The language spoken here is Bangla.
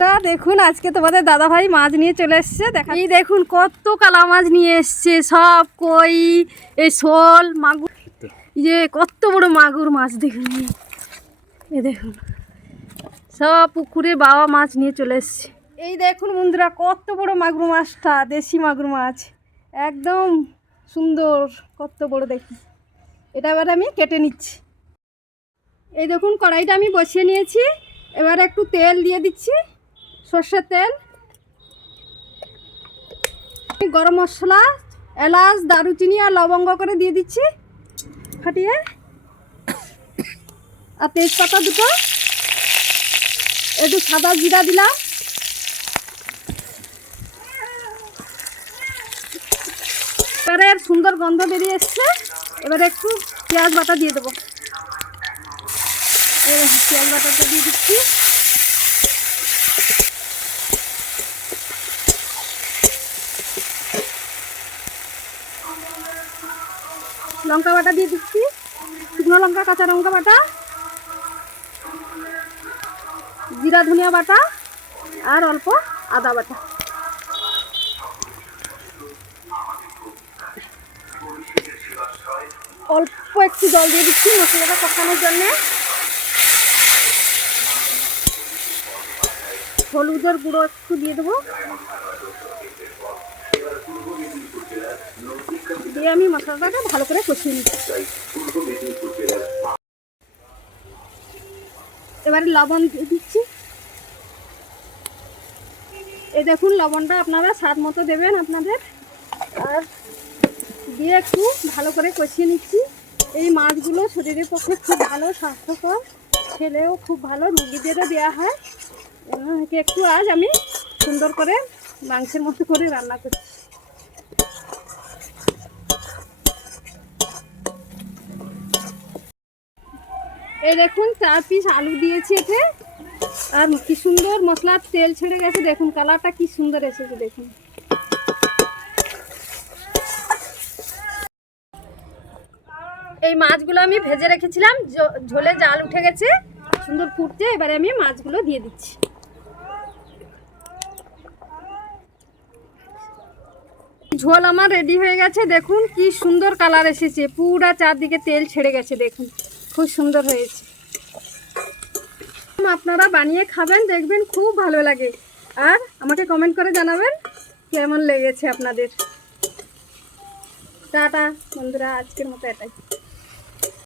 দেখুন আজকে তোমাদের দাদা ভাই মাছ নিয়ে চলে এসছে। দেখা এই দেখুন কত কালা মাছ নিয়ে এসছে, সব কই, এই শোল, মাগুর, যে কত বড় মাগুর মাছ দেখুন। এই দেখুন সব পুকুরে বাবা মাছ নিয়ে চলে এসছে। এই দেখুন বন্ধুরা কত বড় মাগুর মাছটা, দেশি মাগুর মাছ, একদম সুন্দর, কত বড় দেখুন। এটা এবার আমি কেটে নিচ্ছি। এই দেখুন কড়াইটা আমি বসিয়ে নিয়েছি, এবার একটু তেল দিয়ে দিচ্ছি, সর্ষের তেল, গরম মশলা, এলাচ, দারুচিনি আর লবঙ্গ করে দিয়ে দিচ্ছি ফাটিয়ে, আর তেজপাতা দুটো, একটু সাদা জিরা দিলাম, এবারে সুন্দর গন্ধ বেরিয়ে এসছে। এবারে একটু পেঁয়াজ বাটা দিয়ে দেবো, পেঁয়াজ বাটাটা দিয়ে দিচ্ছি, লঙ্কা বাটা দিয়ে দিচ্ছি, শুকনো লঙ্কা, কাঁচা লঙ্কা বাটা, জিরা ধনিয়া বাটা আর অল্প আদা বাটা। অল্প একটু জল দিয়ে দিচ্ছি মশলাটা কষানোর জন্য। হলুদের গুঁড়ো একটু দিয়ে দেবো, দিয়ে আমি মশলাটাকে ভালো করে কষিয়ে নিচ্ছি। এবারে লবণ দিয়ে দিচ্ছি। এই দেখুন লবণটা আপনারা স্বাদ মতো দেবেন আপনাদের, আর দিয়ে একটু ভালো করে কষিয়ে নিচ্ছি। এই মাছগুলো শরীরের পক্ষে খুব ভালো, স্বাস্থ্যকর, খেলেও খুব ভালো, রুগীদেরও দেওয়া হয়। একটু আজ আমি সুন্দর করে মাংসের মতো করে রান্না করছি। এই দেখুন 4 পিস আলু দিয়েছি এতে, আর কি সুন্দর মশলার তেল ছেড়ে গেছে, দেখুন কালারটা কি সুন্দর এসেছে দেখুন। এই মাছগুলো আমি ভেজে রেখেছিলাম, ঝোলে জাল উঠে গেছে, সুন্দর ফুটছে। এবারে আমি মাছগুলো দিয়ে দিচ্ছি। ঝোল আমার রেডি হয়ে গেছে, দেখুন কি সুন্দর কালার এসেছে, পুরা চারদিকে তেল ছেড়ে গেছে, দেখুন খুব সুন্দর হয়েছে। আপনারা বানিয়ে খাবেন, দেখবেন খুব ভালো লাগে, আর আমাকে কমেন্ট করে জানাবেন কেমন লেগেছে আপনাদের। টাটা বন্ধুরা, আজকের মতো এটাই।